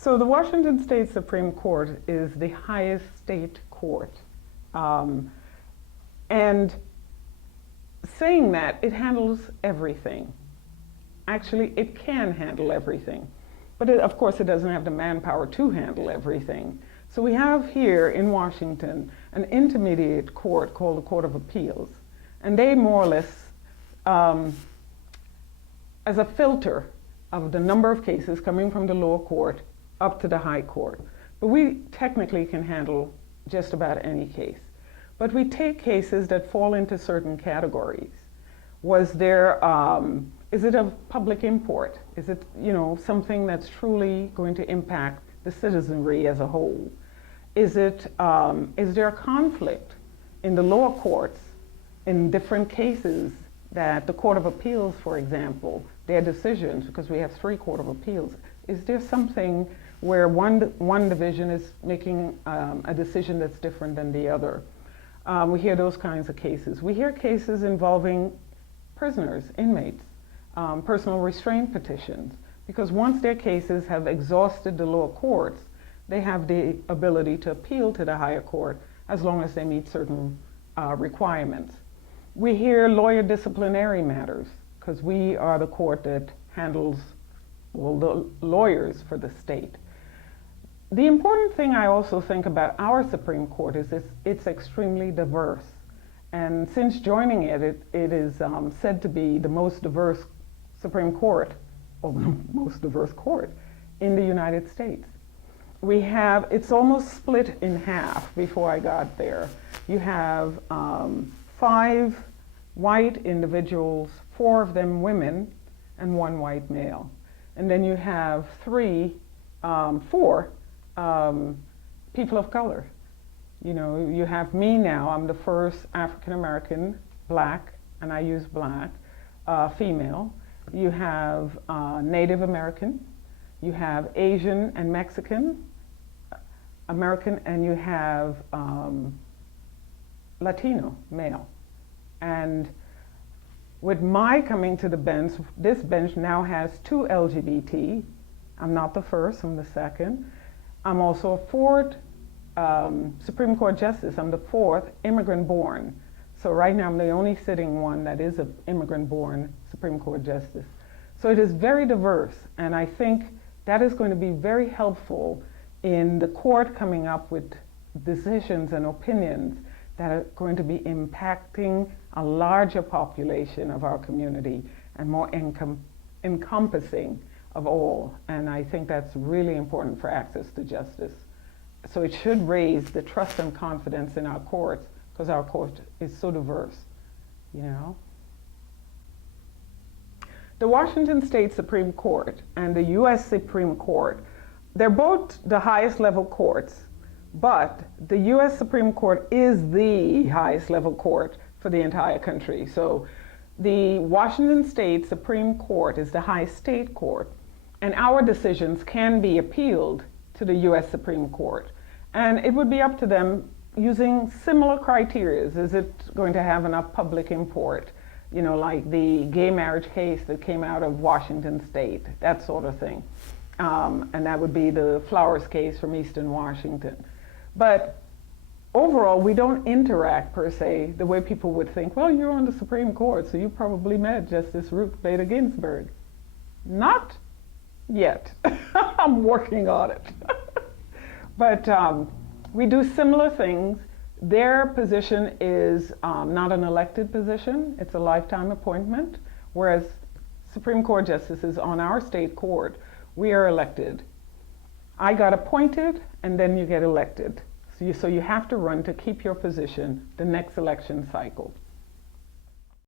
So the Washington State Supreme Court is the highest state court. And saying that, it handles everything. Actually, it can handle everything. But of course, it doesn't have the manpower to handle everything. So we have here in Washington an intermediate court called the Court of Appeals. And they more or less, as a filter of the number of cases coming from the lower court up to the high court. But we technically can handle just about any case. But we take cases that fall into certain categories. Was there, is it of public import? Is it, something that's truly going to impact the citizenry as a whole? Is there a conflict in the lower courts in different cases that the Court of Appeals, for example, their decisions, because we have 3 Court of Appeals, is there something where one division is making a decision that's different than the other? We hear those kinds of cases. We hear cases involving prisoners, inmates, personal restraint petitions, because once their cases have exhausted the lower courts, they have the ability to appeal to the higher court as long as they meet certain requirements. We hear lawyer disciplinary matters, because we are the court that handles all the lawyers for the state. The important thing I also think about our Supreme Court is it's extremely diverse. And since joining it, it is said to be the most diverse Supreme Court, or the most diverse court in the United States. It's almost split in half before I got there. You have 5 white individuals, 4 of them women, and 1 white male. And then you have 4 people of color. You have me now, I'm the first African American, black, and I use black, female. You have Native American, you have Asian and Mexican American, and you have Latino, male. And with my coming to the bench, this bench now has 2 LGBT. I'm not the first, I'm the second. I'm also a 4th Supreme Court Justice. I'm the 4th immigrant-born. So right now I'm the only sitting one that is an immigrant-born Supreme Court Justice. So it is very diverse, and I think that is going to be very helpful in the court coming up with decisions and opinions that are going to be impacting a larger population of our community and more encompassing of all. And I think that's really important for access to justice. So it should raise the trust and confidence in our courts, because our court is so diverse, The Washington State Supreme Court and the U.S. Supreme Court, they're both the highest level courts, but the U.S. Supreme Court is the highest level court for the entire country. So the Washington State Supreme Court is the highest state court, and our decisions can be appealed to the U.S. Supreme Court. And it would be up to them using similar criteria. Is it going to have enough public import? Like the gay marriage case that came out of Washington State, that sort of thing. And that would be the Flowers case from Eastern Washington. But overall, we don't interact per se the way people would think, well, you're on the Supreme Court, so you probably met Justice Ruth Bader Ginsburg. Not yet. I'm working on it. But we do similar things. Their position is not an elected position. It's a lifetime appointment, whereas Supreme Court justices on our state court, we are elected. I got appointed, and then you get elected. So you have to run to keep your position the next election cycle.